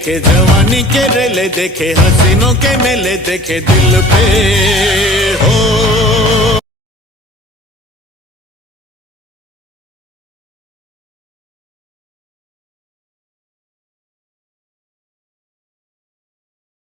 देखे जवानी के रेले देखे हसीनों के मेले देखे दिल पे हो